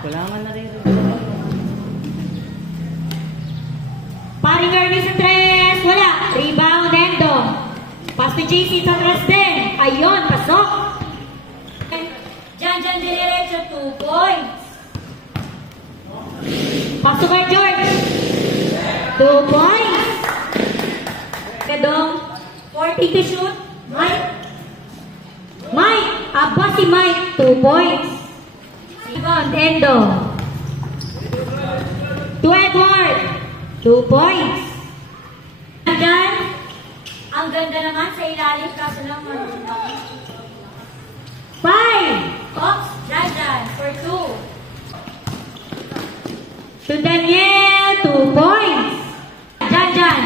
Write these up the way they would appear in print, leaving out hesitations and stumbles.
Wala man na rin. Paring Ernie sa tres. Wala. Rebound, Endo. Pass to JC sa tres din. Ayun, pasok. Jan diretso, 2 points. Pasok kay George. 2 points. Kedong, 40 to shoot. Mike. Aba si Mike. 2 points. Rebound, Endo. To Edward. 2 points. Jan, ang ganda naman sa ilalim kaso lang 5. Ops, Jan for 2. To Daniel, 2 points. Jan.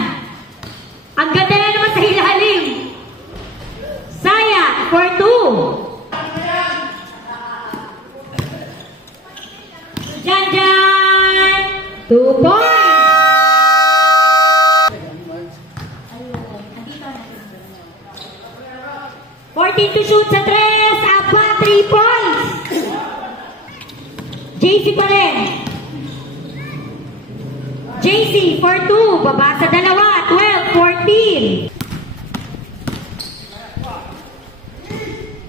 Ang ganda na naman sa ilalim. Saya for 2. To Jan, 2 points. 14 to shoot sa 3. Aba, 3 points. JC pa rin. JC for 2. Baba sa 2. 12, 14.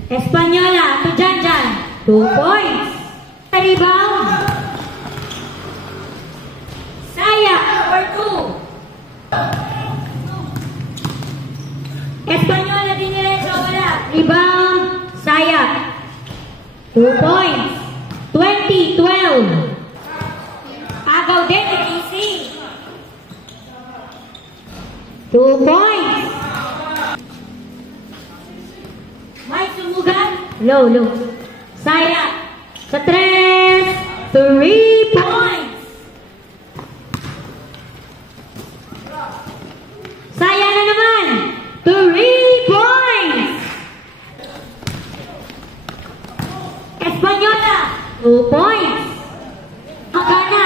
Espanyola to Jan. 2 points. Rebound. Saya for 2. Espanyola din diretso. Wala. Rebound. Saya. 2 points. 20, 12. Agaw din. JC. 2 points. Mike sumugan. Low. Saya. Sa 3. 3 points. Saya na naman. 3 points. Espanyola. 2 points. Magana.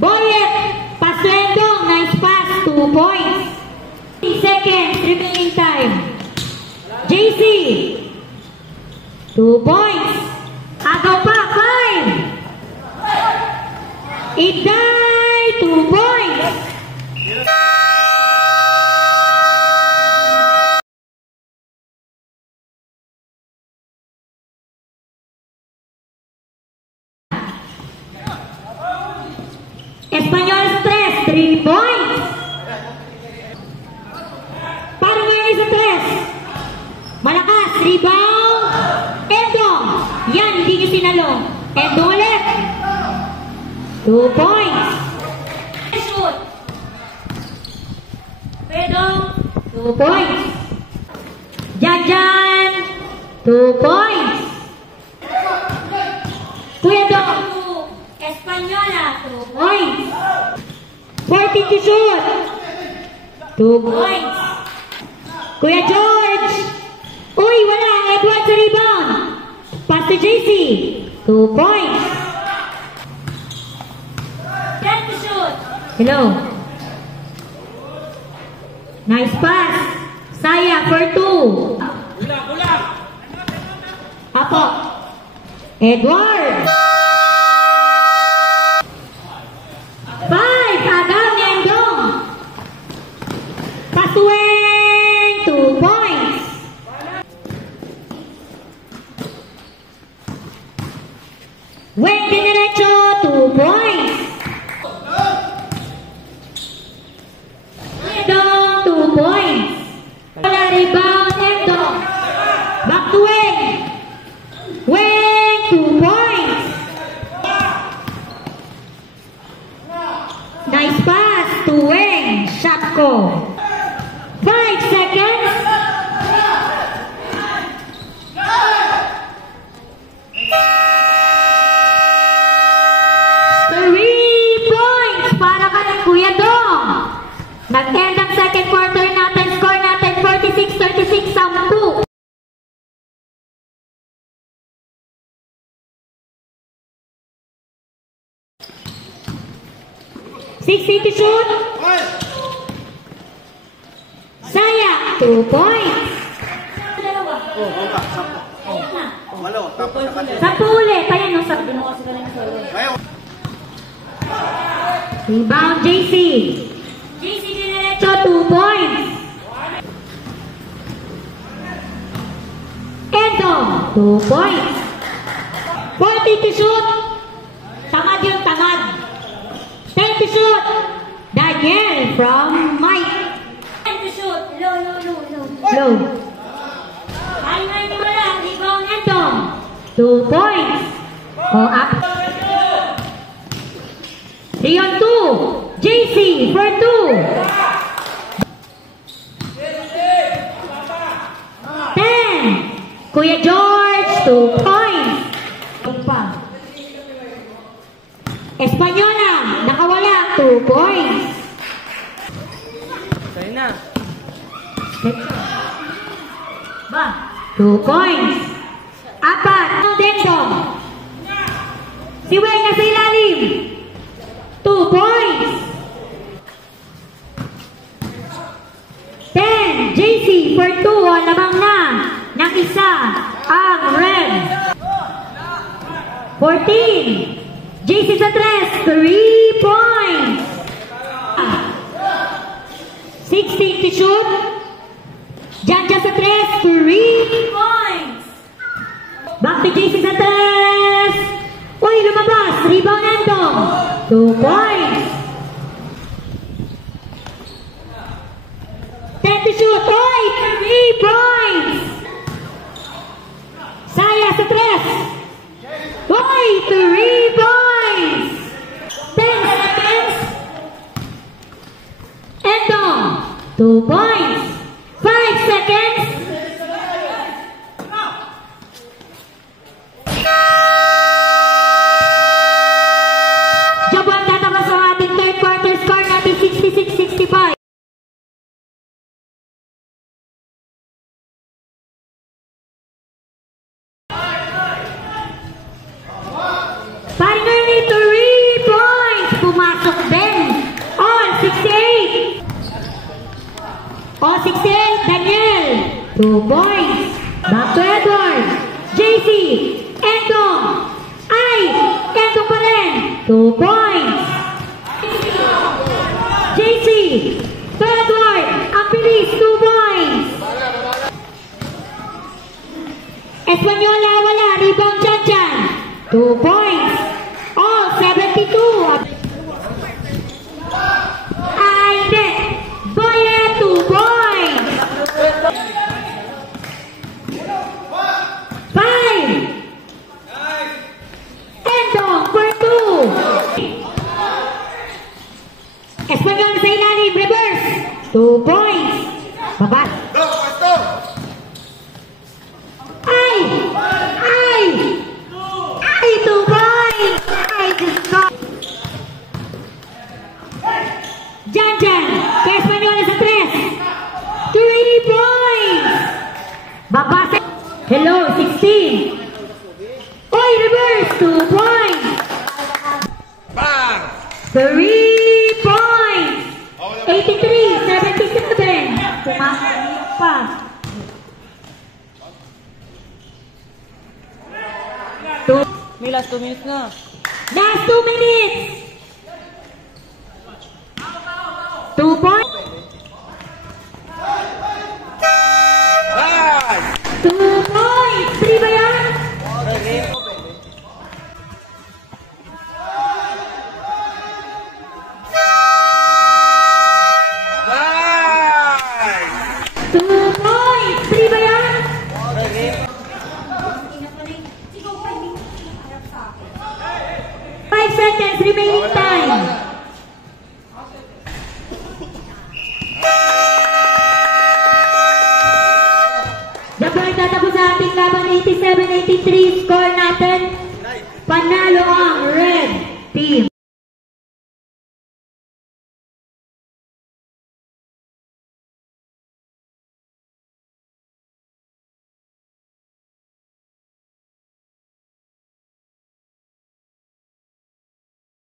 Boyet. Paswendong. Nice pass. 2 points. 10 seconds. Remaining time. JC. 2 points. Agaw pa. 5. Iday. 2 points. Espanyol stress, 3 points. Parang ngayon sa 3. Malakas, rebound. Endo. Yan, hindi nyo sinalong. Endo ulit. 2 points. Shoot. Pedong. 2 points. Jan. 2 points. Pedong. Espanyola, 2 points. 14 to shoot. 2 points. Kuya George. Uy, wala. Edward sa rebound. Pass to JC. 2 points. 10 to shoot. Hello. Nice pass. Saya for 2. Ulang. Apo. Edward. 5. Agaw ni Endong. Pasweng. 2 points. Weng dinerecho. 2 points. Endong. 2 points. Wala rebound. Endong. Back to Weng. Weng. 2 points. Nice pass to Weng. Shot ko. 5 seconds. Para ka ng Kuya Dong. Nag-end ang second quarter natin. Score natin 46-36 10. 60 to shoot. Saya, 2 points. Ayun na. Malo, tapos sa kanila. 10 ulit. Ayan, no? Sabi mo kasi ka lang solo. Ngayon. Rebound, JC. JC Dinerecho, 2 points. Endo, 2 points. 40 to shoot. Tamad yung tamad. 10 to shoot. Daniel from Mike. 10 to shoot. Low. Ay, hindi mo lang. Rebound, Endo. 2 points. O, up. Leon 2. JC for 2. 10. Kuya George, 2 points. Espanyola, nakawala, 2 points. Sa'yo na. Ba, 2 points. 4. Dendong. Si Wayne na sa ilalim. 2 points. 10. JC for 2. Lamang na ng isa ang red. 14. JC sa 3. 3 points. 16 to shoot. Janja sa 3. 3 points. Back to JC sa 3. Uy, lumabas. Rebound Endong. 2 points. 10 to shoot. Uy, 3 points. Saya sa 3. Uy, 3 points. 10 seconds. Endong. 2 points. 5 seconds. Jabuan tatapos ang ating third quarter score natin 66-65. Partner ni 3 points. Pumasok din. On 68. On 68, Daniel. 2 points. Back to Edward. JC. Endong. Ay, Endong pa rin. 2 points. JC. To Edward. Ang bilis. 2 points. Espanyola, wala. Rebound Chan. 2 points. All 72. Ay, hindi. Boye, 2 points. 5. Endong for 2. Espanyol sa ilalim. Reverse. 2 points. Baba. Ay! Ay! Ay, 2 points! Ay, Diyos ko! Jan. Kay Espanyola sa 3. 3 points! Babasa. Hello, 16. Oy, reverse. 2 points. Bang! 3 points. 83-77. Pumasok pa. May last 2 minutes na. Last 2 minutes. 2 points. Bang! 2 points. 3 ba yan? Bang! 2 points. 3 ba yan? 5 seconds remaining time. Dapat tatapos sa ating laban 87-83 score natin. Panalo ang red team.